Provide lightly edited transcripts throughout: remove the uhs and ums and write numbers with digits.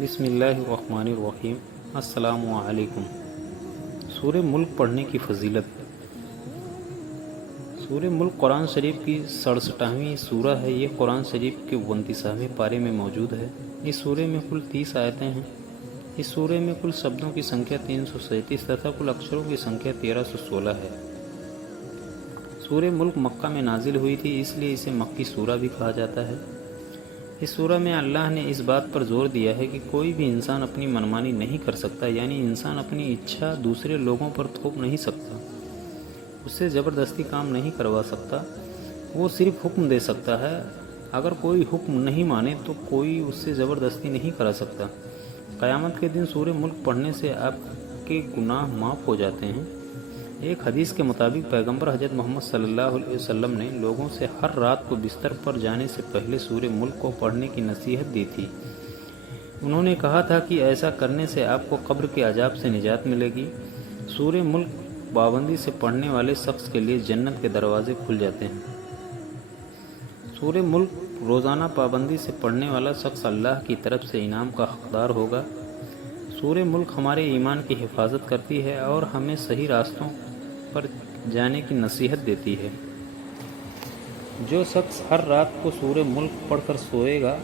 بسم اللہ الرحمن الرحیم۔ السلام علیکم۔ سورہ ملک پڑھنے کی فضیلت۔ سورہ ملک قرآن شریف کی 67ویں سورہ ہے۔ یہ قرآن شریف کے 29ویں پارے میں موجود ہے۔ اس سورہ میں کل 30 آیتیں ہیں۔ اس سورہ میں کل شبدوں کی سنکھیا 337 تھا کل اکشروں کی سنکھیا 1316 ہے۔ سورہ ملک مکہ میں نازل ہوئی تھی، اس لیے اسے مکی سورہ بھی کہا جاتا ہے۔ اس سورہ میں اللہ نے اس بات پر زور دیا ہے کہ کوئی بھی انسان اپنی منمانی نہیں کر سکتا، یعنی انسان اپنی اچھا دوسرے لوگوں پر تھوپ نہیں سکتا، اس سے زبردستی کام نہیں کروا سکتا، وہ صرف حکم دے سکتا ہے۔ اگر کوئی حکم نہیں مانے تو کوئی اس سے زبردستی نہیں کرا سکتا۔ قیامت کے دن سورہ ملک پڑھنے سے آپ کے گناہ معاف ہو جاتے ہیں۔ ایک حدیث کے مطابق پیغمبر حضرت محمد صلی اللہ علیہ وسلم نے لوگوں سے ہر رات کو بستر پر جانے سے پہلے سورہ ملک کو پڑھنے کی نصیحت دی تھی۔ انہوں نے کہا تھا کہ ایسا کرنے سے آپ کو قبر کے عذاب سے نجات ملے گی۔ سورہ ملک پابندی سے پڑھنے والے شخص کے لیے جنت کے دروازے کھل جاتے ہیں۔ سورہ ملک روزانہ پابندی سے پڑھنے والا شخص اللہ کی طرف سے انعام کا حقدار ہوگا۔ سورہ ملک ہمارے ایمان کی حفاظت کرتی ہے اور ہمیں صحیح راستوں پر جانے کی نصیحت دیتی ہے۔ جو شخص ہر رات کو سورہ ملک پڑھ کر سوئے گا،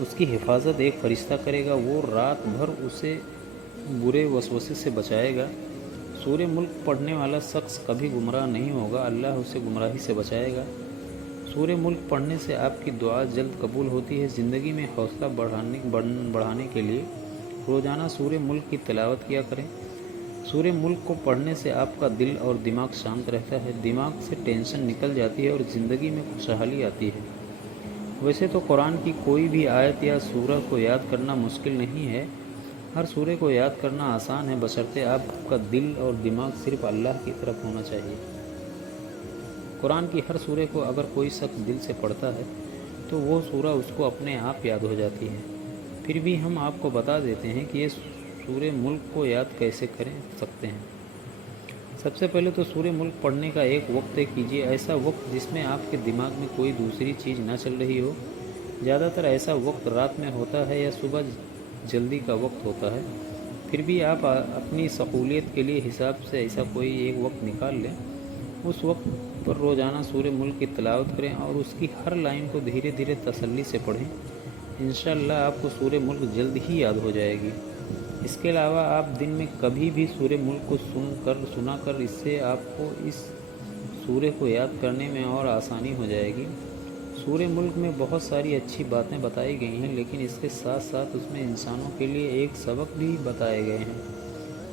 اس کی حفاظت ایک فرشتہ کرے گا، وہ رات بھر اسے برے وسوسے سے بچائے گا۔ سورہ ملک پڑھنے والا شخص کبھی گمراہ نہیں ہوگا، اللہ اسے گمراہی سے بچائے گا۔ سورہ ملک پڑھنے سے آپ کی دعا جلد قبول ہوتی ہے۔ زندگی میں حوصلہ بڑھانے کے لیے روزانہ سورہ ملک کی تلاوت کیا کریں۔ سورہ ملک کو پڑھنے سے آپ کا دل اور دماغ شانت رہتا ہے، دماغ سے ٹینشن نکل جاتی ہے اور زندگی میں خوشحالی آتی ہے۔ ویسے تو قرآن کی کوئی بھی آیت یا سورہ کو یاد کرنا مشکل نہیں ہے، ہر سورہ کو یاد کرنا آسان ہے، بشرطے آپ کا دل اور دماغ صرف اللہ کی طرف ہونا چاہیے۔ قرآن کی ہر سورہ کو اگر کوئی شخص دل سے پڑھتا ہے تو وہ سورہ اس کو اپنے آپ یاد ہو جاتی ہے۔ پھر بھی ہم آپ کو بتا دیتے ہیں کہ یہ سورہ ملک کو یاد کیسے کر سکتے ہیں۔ سب سے پہلے تو سورہ ملک پڑھنے کا ایک وقت طے کیجیے، ایسا وقت جس میں آپ کے دماغ میں کوئی دوسری چیز نہ چل رہی ہو۔ زیادہ تر ایسا وقت رات میں ہوتا ہے یا صبح جلدی کا وقت ہوتا ہے۔ پھر بھی آپ اپنی سہولیت کے لیے حساب سے ایسا کوئی ایک وقت نکال لیں۔ اس وقت پر روزانہ سورہ ملک کی تلاوت کریں اور اس کی ہر لائن کو دھیرے دھیرے تسلی سے پڑھیں۔ انشاءاللہ آپ کو سورہ ملک جلد ہی یاد ہو جائے گی۔ اس کے علاوہ آپ دن میں کبھی بھی سورہ ملک کو سنا کر اس سے آپ کو اس سورہ کو یاد کرنے میں اور آسانی ہو جائے گی۔ سورہ ملک میں بہت ساری اچھی باتیں بتائی گئی ہیں، لیکن اس کے ساتھ ساتھ اس میں انسانوں کے لیے ایک سبق بھی بتائے گئے ہیں۔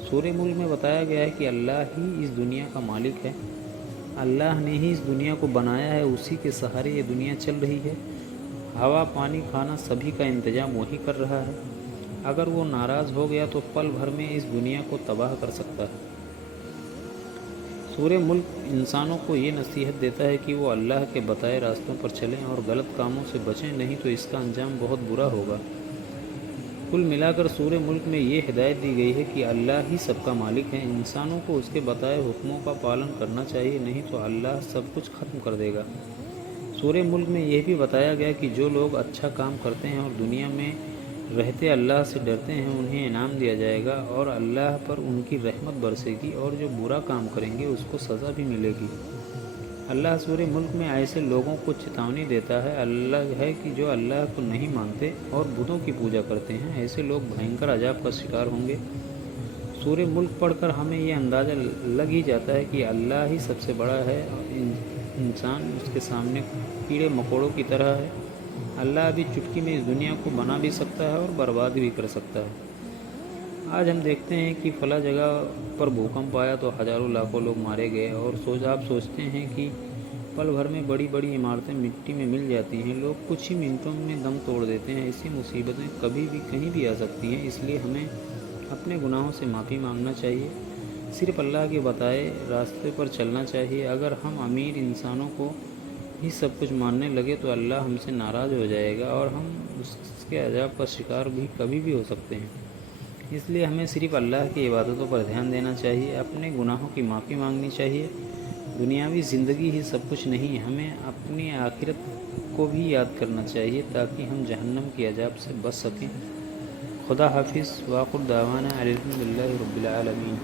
سورہ ملک میں بتایا گیا ہے کہ اللہ ہی اس دنیا کا مالک ہے، اللہ نے ہی اس دنیا کو بنایا ہے، اسی کے سہارے یہ دنیا چل رہی ہے۔ ہوا، پانی، کھانا سبھی کا انتظام وہی کر رہا ہے۔ اگر وہ ناراض ہو گیا تو پل بھر میں اس دنیا کو تباہ کر سکتا ہے۔ سورہ ملک انسانوں کو یہ نصیحت دیتا ہے کہ وہ اللہ کے بتائے راستوں پر چلیں اور غلط کاموں سے بچیں، نہیں تو اس کا انجام بہت برا ہوگا۔ کل ملا کر سورہ ملک میں یہ ہدایت دی گئی ہے کہ اللہ ہی سب کا مالک ہے، انسانوں کو اس کے بتائے حکموں کا پالن کرنا چاہیے، نہیں تو اللہ سب کچھ ختم کر دے گا۔ سورہ ملک میں یہ بھی بتایا گیا کہ جو لوگ اچھا کام کرتے ہیں اور دنیا میں رہتے اللہ سے ڈرتے ہیں، انہیں انعام دیا جائے گا اور اللہ پر ان کی رحمت برسے گی، اور جو برا کام کریں گے اس کو سزا بھی ملے گی۔ اللہ سورہ ملک میں ایسے لوگوں کو چتاونی دیتا ہے اللہ ہے کہ جو اللہ کو نہیں مانتے اور بتوں کی پوجا کرتے ہیں، ایسے لوگ بھینکر عذاب کا شکار ہوں گے۔ سورہ ملک پڑھ کر ہمیں یہ اندازہ لگ ہی جاتا ہے کہ اللہ ہی سب سے بڑا ہے اور انسان اس کے سامنے کیڑے مکوڑوں کی طرح ہے۔ اللہ ابھی چٹکی میں اس دنیا کو بنا بھی سکتا ہے اور برباد بھی کر سکتا ہے۔ آج ہم دیکھتے ہیں کہ فلاں جگہ پر بھوکمپ آیا تو ہزاروں لاکھوں لوگ مارے گئے، اور آپ سوچتے ہیں کہ پل بھر میں بڑی بڑی عمارتیں مٹی میں مل جاتی ہیں، لوگ کچھ ہی منٹوں میں دم توڑ دیتے ہیں۔ ایسی مصیبتیں کبھی بھی کہیں بھی آ سکتی ہیں، اس لیے ہمیں اپنے گناہوں سے معافی مانگنا چاہیے، صرف اللہ کے بتائے راستے پر چلنا چاہیے۔ اگر ہم امیر انسانوں کو ہی سب کچھ ماننے لگے تو اللہ ہم سے ناراض ہو جائے گا اور ہم اس کے عذاب کا شکار بھی کبھی بھی ہو سکتے ہیں۔ اس لیے ہمیں صرف اللہ کی عبادتوں پر دھیان دینا چاہیے، اپنے گناہوں کی معافی مانگنی چاہیے۔ دنیاوی زندگی ہی سب کچھ نہیں، ہمیں اپنی آخرت کو بھی یاد کرنا چاہیے تاکہ ہم جہنم کے عذاب سے بچ سکیں۔ خدا حافظ، واخر دعوانا الحمد للہ رب العالمین۔